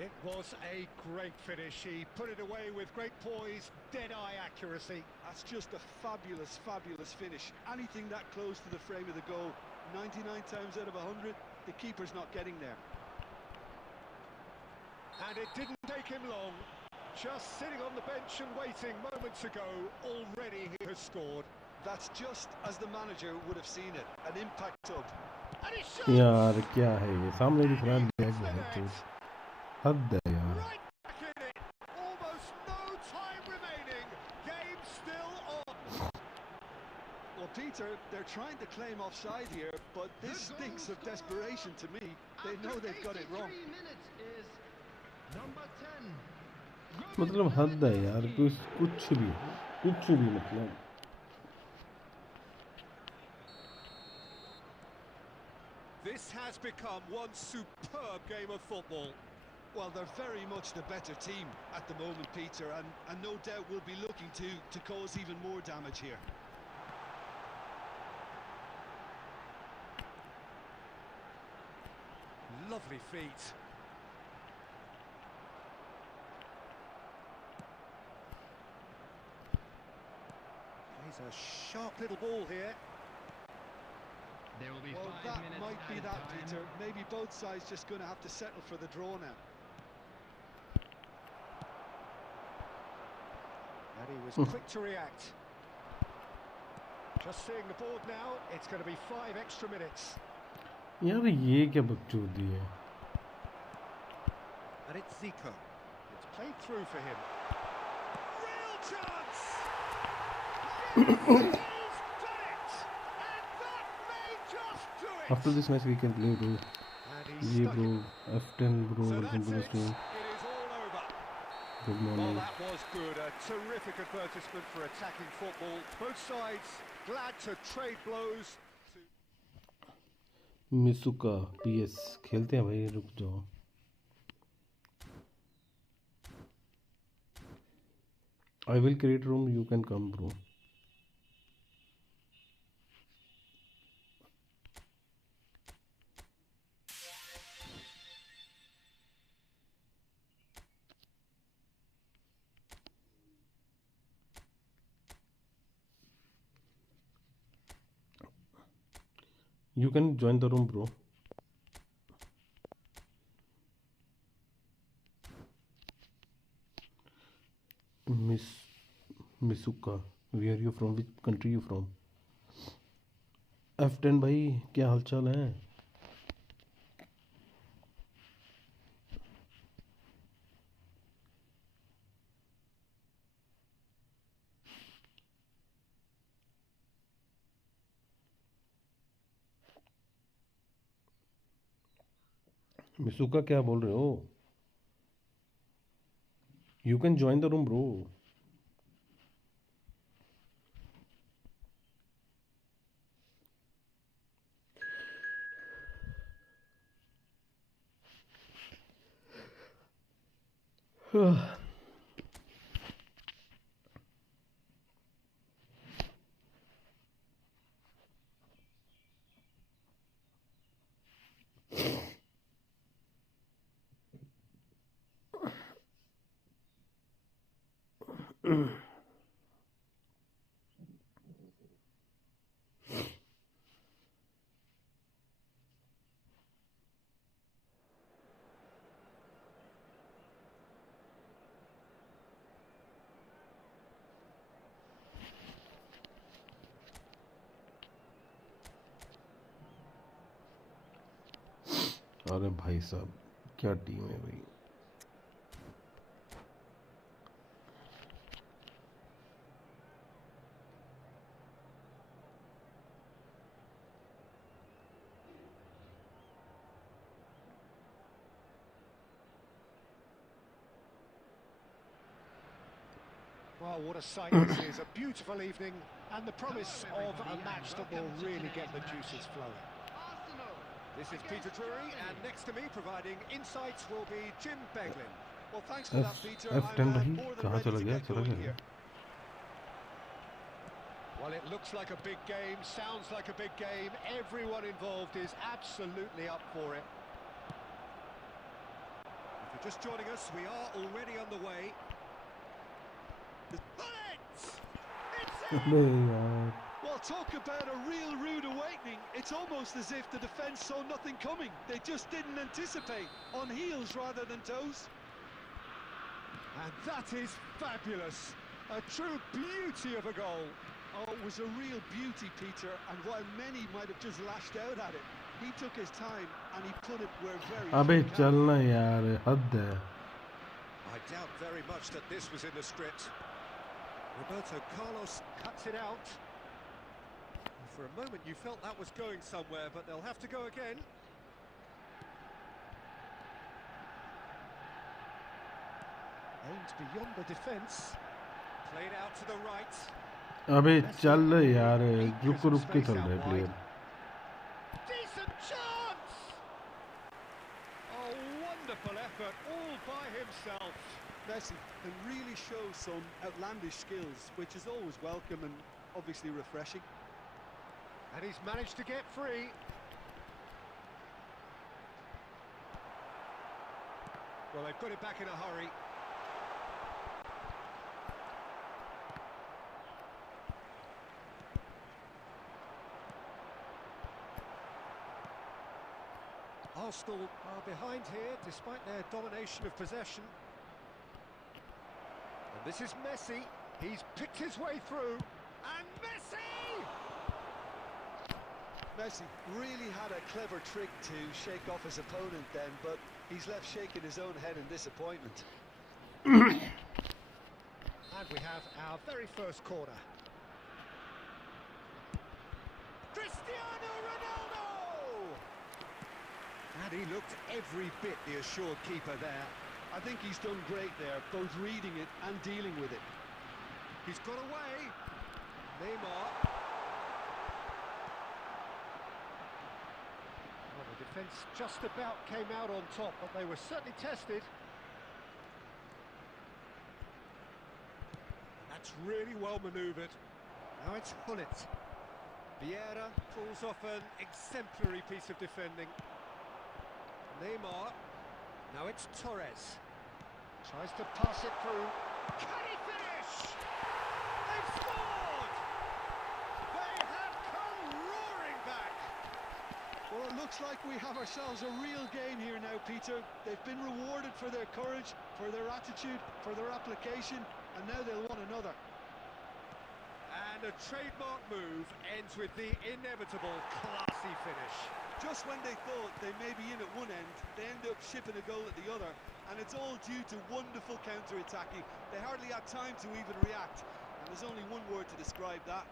It was a great finish. He put it away with great poise, dead-eye accuracy. That's just a fabulous, fabulous finish. Anything that close to the frame of the goal, 99 times out of 100, the keeper's not getting there. And it didn't take him long. Just sitting on the bench and waiting moments ago, already he has scored. That's just as the manager would have seen it, an impact sub. And he shoots! यार क्या है ये? सामने दिख रहा है bag में तो हद है यार. Right back in it. Almost no time remaining. Game still on. Well, Peter, they're trying to claim offside here, but this stinks of desperation to me. They know they've got it wrong. मतलब हद है यार. कुछ भी मतलब. This has become one superb game of football. Well, they're very much the better team at the moment, Peter, and no doubt will be looking to cause even more damage here. Lovely feet. He's a sharp little ball here. There will be Well, 5 that minutes might be added that, time. Peter. Maybe both sides just going to have to settle for the draw now. And he was quick to react. Just seeing the board now, it's going to be 5 extra minutes. यार ये क्या बकचोदी है? And it's Zico. It's played through for him. Real chance! Yes, he's done it! And that may just do it! After this match we can play bro. And he's ये stuck bro it. F10 bro. So Welcome to the that's it. stream. It is all over. Good Well, morning. that was good. A terrific advertisement for attacking football. Both sides glad to trade blows. मिसुका PS खेलते हैं भाई. रुक जाओ. I will create room. You can come bro. You can join the room bro. Misuka, where are you from? Which country you from? F10 भाई क्या हालचाल है? मिसुका क्या बोल रहे हो? You can join the room bro. अरे भाई साहब क्या टीम है भाई. Well, what a sight this is. A beautiful evening and the promise of a match that will really get the juices flowing. This is Peter Drury, and next to me providing insights will be Jim Beglin. Well, thanks for that, Peter. F10 रही more than कहाँ ready चला to गया get चला going गया here. Well, it looks like a big game, sounds like a big game. Everyone involved is absolutely up for it. If you're just joining us, we are already on the way. अबे यार Well, talk about a real rude awakening. It's almost as if the defence saw nothing coming. They just didn't anticipate. On heels rather than toes. And that is fabulous. A true beauty of a goal. Oh, it was a real beauty, Peter. And while many might have just lashed out at it, he took his time and he put it where very अबे few can. चलना यार हद है I doubt very much that this was in the script. Roberto Carlos cuts it out. For a moment you felt that was going somewhere, but they'll have to go again. Aimed beyond the defence. Played out to the right. अबे चल यार रुक रुक के चल रहा है player Decent chance! Oh, wonderful effort, all by himself. Messi can really show some outlandish skills, which is always welcome and obviously refreshing. And he's managed to get free. Well, they've got it back in a hurry. Arsenal are behind here, despite their domination of possession. And this is Messi. He's picked his way through. And Messi! Messi really had a clever trick to shake off his opponent then, but he's left shaking his own head in disappointment. And we have our very first corner. Cristiano Ronaldo! And he looked every bit the assured keeper there. I think he's done great there, both reading it and dealing with it. He's got away. Neymar. Well, the defence just about came out on top, but they were certainly tested. That's really well manoeuvred. Now it's Hullet. Vieira pulls off an exemplary piece of defending. Neymar. Now it's Torres. Tries to pass it through. Can he finish? They've scored! They have come roaring back. Well, it looks like we have ourselves a real game here now, Peter. They've been rewarded for their courage, for their attitude, for their application, and now they'll want another. And a trademark move ends with the inevitable classy finish. Just when they thought they may be in at one end, they end up shipping a goal at the other, and it's all due to wonderful counter-attacking. They hardly had time to even react, and there's only one word to describe that: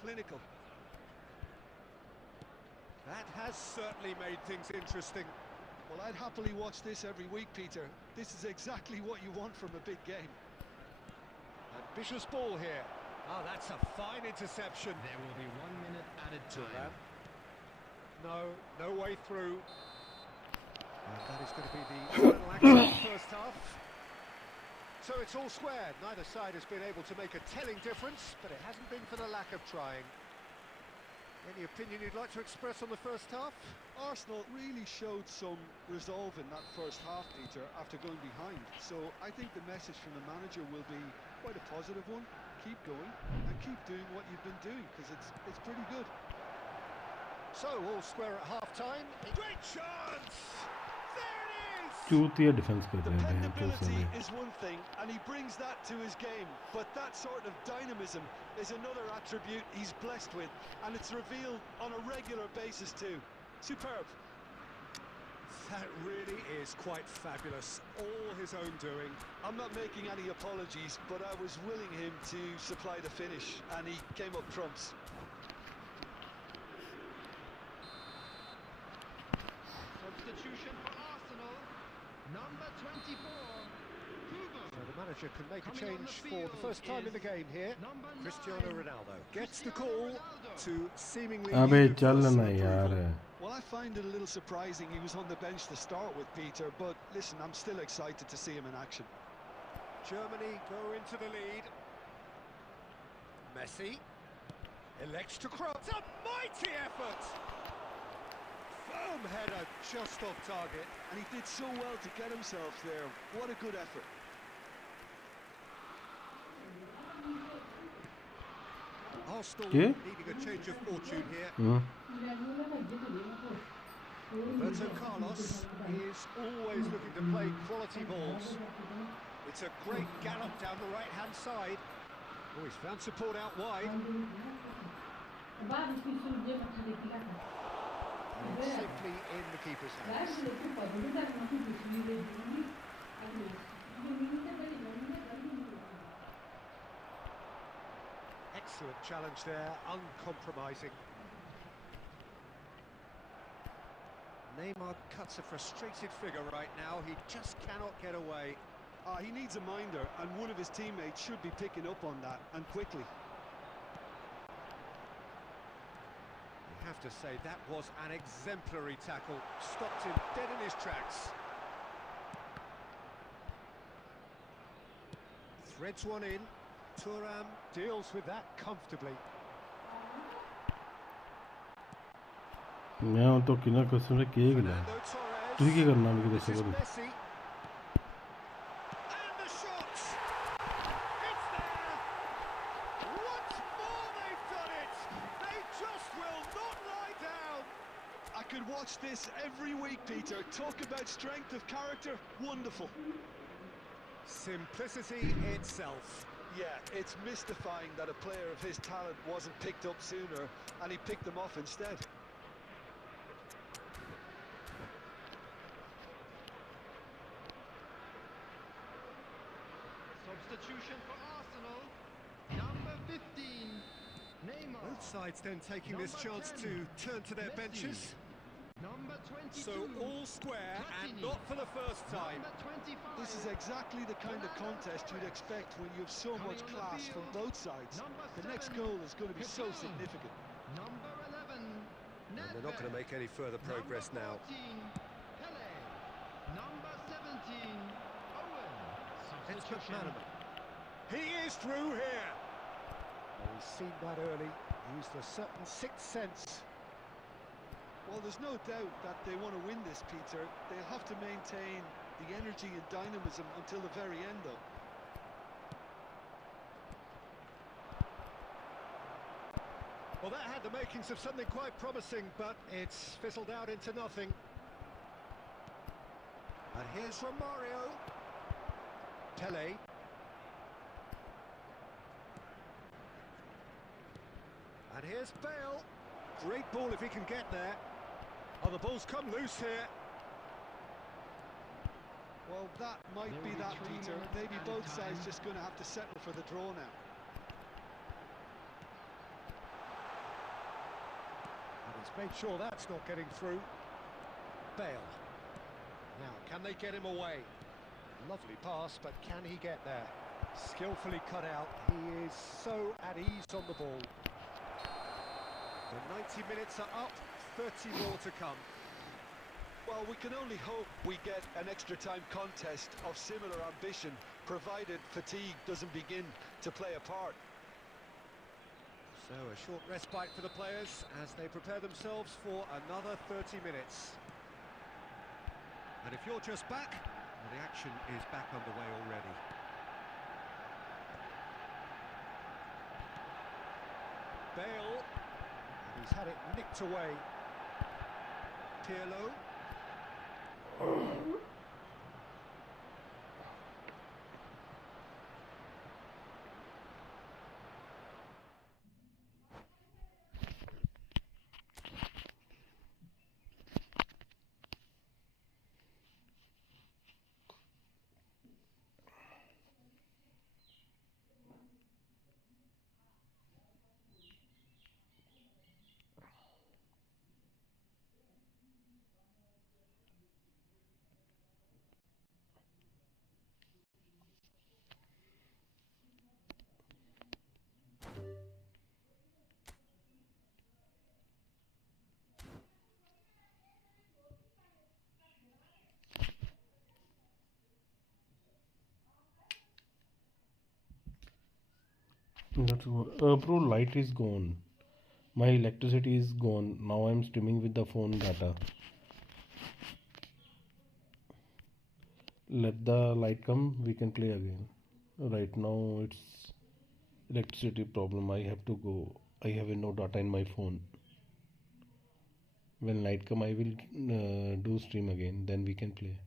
clinical. That has certainly made things interesting. Well, I'd happily watch this every week, Peter. This is exactly what you want from a big game. Ambitious ball here. Oh, that's a fine interception. There will be 1 minute added time. No way through. And that is going to be the final action of the first half. So it's all squared. Neither side has been able to make a telling difference, but it hasn't been for the lack of trying. Any opinion you'd like to express on the first half? Arsenal really showed some resolve in that first half, Peter, after going behind. So I think the message from the manager will be quite a positive one. Keep going and keep doing what you've been doing, because it's pretty good. So all square at half-time. Great chance! There it is! चूतिया defence कर रहे हैं Dependability is one thing, and he brings that to his game, but that sort of dynamism is another attribute he's blessed with, and it's revealed on a regular basis too. Superb. That really is quite fabulous. All his own doing. I'm not making any apologies, but I was willing him to supply the finish, and he came up trumps. Substitution for Arsenal, number 24, Hugo. So The manager can make a change for the first time in the game here. Cristiano Ronaldo gets the call to seemingly... अबे चलना यार. Well, I find it a little surprising he was on the bench to start with, Peter, but listen, I'm still excited to see him in action. Germany go into the lead. Messi elects to cross. A mighty effort! Firm header just off target. And he did so well to get himself there. What a good effort. Arsenal Yeah? needing a change of fortune here. Roberto Carlos is always looking to play quality balls. It's a great gallop down the right-hand side. Oh, he's found support out wide. And it's safely in the keeper's hands. Excellent challenge there, uncompromising. Neymar cuts a frustrated figure right now. He just cannot get away. He needs a minder, and one of his teammates should be picking up on that, and quickly. You have to say that was an exemplary tackle. Stopped him dead in his tracks. Threads one in. Thuram deals with that comfortably. मैं तो किना कसम से किए गया. तू क्या करना है मुझे देखो. Messi. And the shot. It's there. Once more they've done it. They just will not lie down. I could watch this every week, Peter. Talk about strength of character. Wonderful. Simplicity itself. Yeah, it's mystifying that a player of his talent wasn't picked up sooner, and he picked them off instead. Substitution for Arsenal. Number 15. Neymar. Both sides then taking this chance to turn to their benches. Number 22. So all square and not for the first time. Number 25. This is exactly the kind of contest you'd expect when you have so much class from both sides. The next goal is going to be so significant. Number 11. And they're not going to make any further progress now. Pele. Number 17. Owen. It's Substitution. McManaman. He is through here. Oh, he's seen that early. Used a certain sixth sense. Well, there's no doubt that they want to win this, Peter. They'll have to maintain the energy and dynamism until the very end, though. Well, that had the makings of something quite promising, but it's fizzled out into nothing. And here's Romario. Pele. And here's Bale. Great ball if he can get there. Oh, the ball's come loose here. Well, that might be that, Peter. Maybe both sides just going to have to settle for the draw now. And he's made sure that's not getting through. Bale. Now, can they get him away? Lovely pass, but can he get there? Skillfully cut out. He is so at ease on the ball. The 90 minutes are up, 30 more to come. Well, we can only hope we get an extra-time contest of similar ambition, provided fatigue doesn't begin to play a part. So a short respite for the players as they prepare themselves for another 30 minutes. And if you're just back, well, the action is back underway already. Bale. He's had it nicked away. Pirlo. That's good. Bro, light is gone. My electricity is gone. Now I'm streaming with the phone data. Let the light come, we can play again. Right now it's electricity problem. I have to go. I have no data in my phone. When light come, I will do stream again. Then we can play.